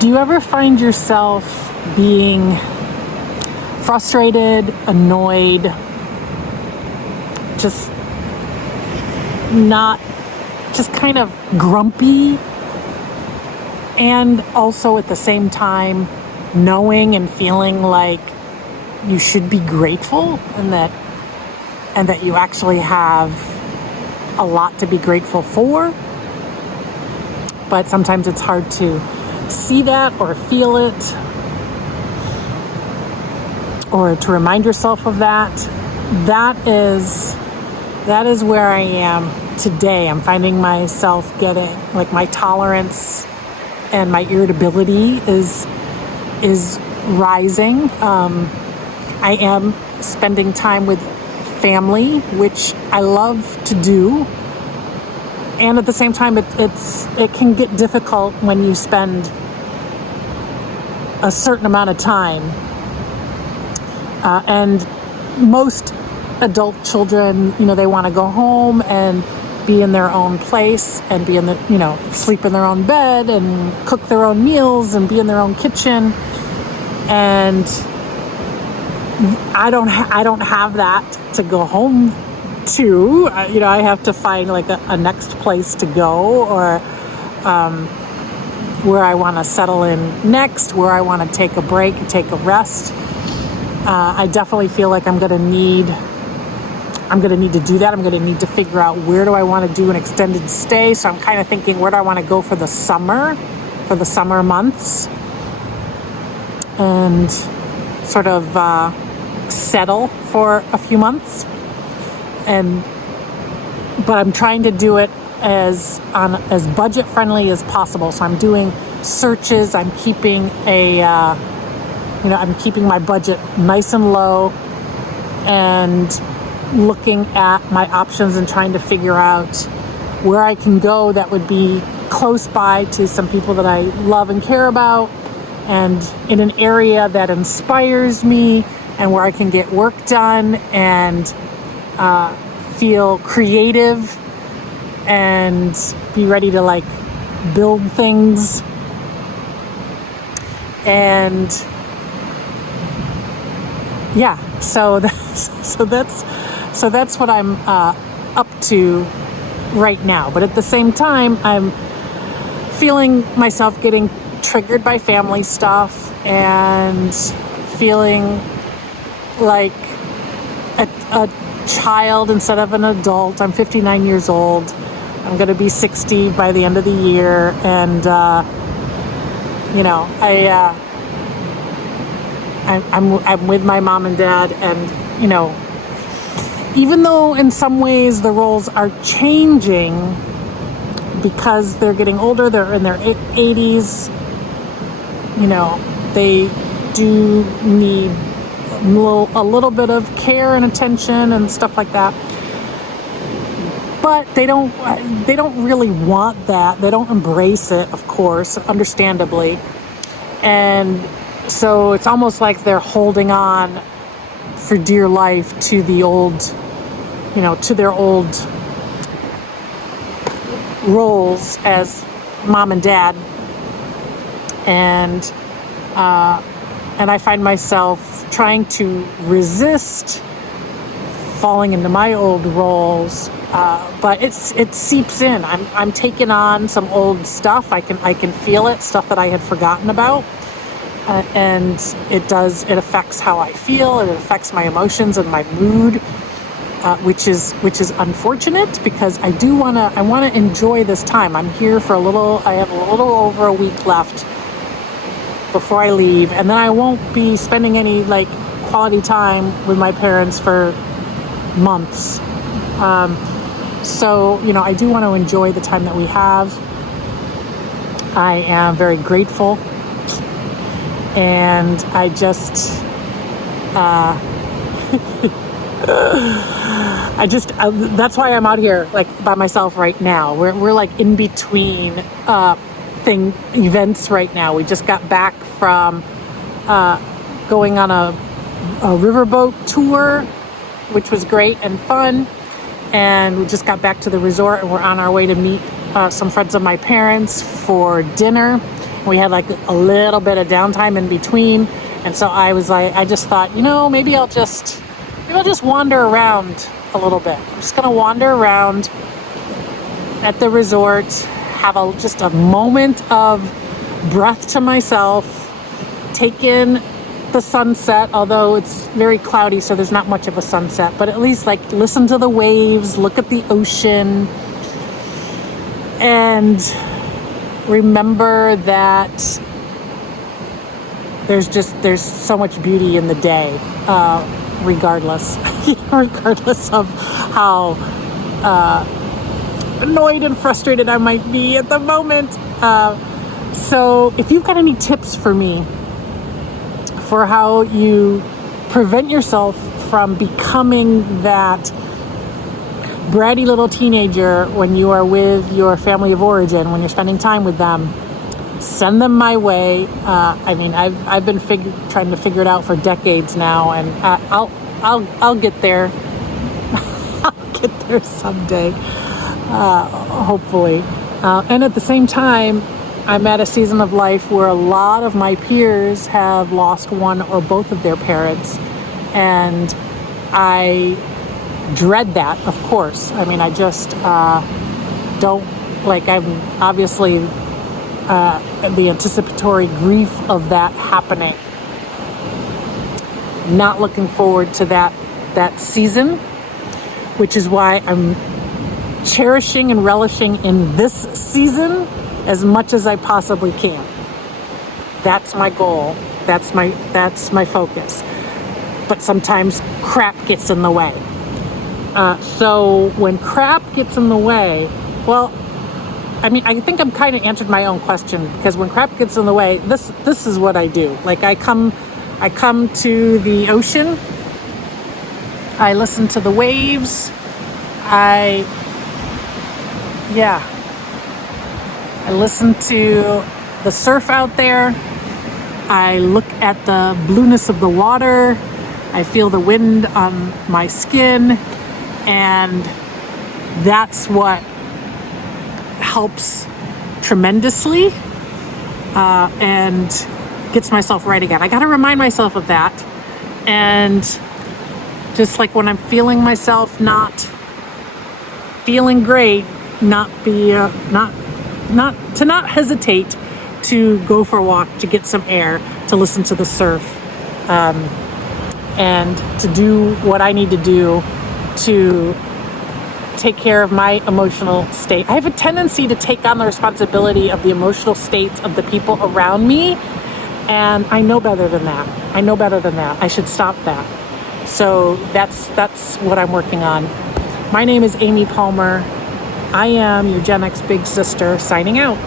Do you ever find yourself being frustrated, annoyed, just kind of grumpy, and also at the same time knowing and feeling like you should be grateful and that you actually have a lot to be grateful for, but sometimes it's hard to see that or feel it or to remind yourself of that. That is where I am today. I'm finding myself getting, like, my tolerance and my irritability is rising. I am spending time with family, which I love to do. And at the same time, it can get difficult when you spend a certain amount of time. And most adult children, they want to go home and be in their own place and be in sleep in their own bed and cook their own meals and be in their own kitchen. And I don't have that to go home to. I have to find like a next place to go, or where I want to settle in next, where I want to take a break, take a rest. I definitely feel like I'm going to need to do that. I'm going to need to figure out where do I want to do an extended stay. So I'm kind of thinking, where do I want to go for the summer months, and sort of settle for a few months. But I'm trying to do it as budget friendly as possible. So I'm doing searches. I'm keeping I'm keeping my budget nice and low, and looking at my options and trying to figure out where I can go that would be close by to some people that I love and care about, and in an area that inspires me, and where I can get work done and feel creative and be ready to build things. And yeah, so that's what I'm up to right now. But at the same time, I'm feeling myself getting triggered by family stuff and feeling like a child instead of an adult. I'm 59 years old. I'm going to be 60 by the end of the year. And, I'm with my mom and dad, and, even though in some ways the roles are changing because they're getting older, they're in their 80s, they do need a little bit of care and attention and stuff like that. But they don't really want that. They don't embrace it, of course, understandably. And so it's almost like they're holding on for dear life to the old, to their old roles as mom and dad. And I find myself trying to resist falling into my old roles, but it seeps in. I'm taking on some old stuff. I can feel it, stuff that I had forgotten about. And it affects how I feel. It affects my emotions and my mood, which is unfortunate, because I want to enjoy this time. I'm here for I have a little over a week left before I leave, and then I won't be spending any quality time with my parents for months. So I do want to enjoy the time that we have. I am very grateful. And I just, that's why I'm out here by myself right now. We're in between events right now. We just got back from going on a riverboat tour, which was great and fun. And we just got back to the resort, and we're on our way to meet some friends of my parents for dinner. We had like a little bit of downtime in between. And so I just thought, maybe I'll just wander around a little bit. I'm just going to wander around at the resort, have just a moment of breath to myself, take in the sunset, although it's very cloudy, so there's not much of a sunset, but at least like listen to the waves, look at the ocean, and remember that there's so much beauty in the day, regardless of how annoyed and frustrated I might be at the moment. So if you've got any tips for me for how you prevent yourself from becoming that bratty little teenager when you are with your family of origin, when you're spending time with them, send them my way. I've been trying to figure it out for decades now, and I'll get there. I'll get there someday, hopefully. And at the same time, I'm at a season of life where a lot of my peers have lost one or both of their parents, and I dread that, of course. I just don't, I'm obviously the anticipatory grief of that happening. Not looking forward to that season, which is why I'm cherishing and relishing in this season as much as I possibly can. That's my goal. That's my focus. But sometimes crap gets in the way. So when crap gets in the way, well, I think I'm kind of answered my own question, because when crap gets in the way, this is what I do. Like I come to the ocean, I listen to the waves, I listen to the surf out there. I look at the blueness of the water. I feel the wind on my skin. And that's what helps tremendously and gets myself right again. I got to remind myself of that. And just like when I'm feeling myself not feeling great, not hesitate to go for a walk, to get some air, to listen to the surf, and to do what I need to do to take care of my emotional state. I have a tendency to take on the responsibility of the emotional states of the people around me, and I know better than that. I should stop that. So that's what I'm working on. My name is Amy Palmer. I am your GenX Big Sister, signing out.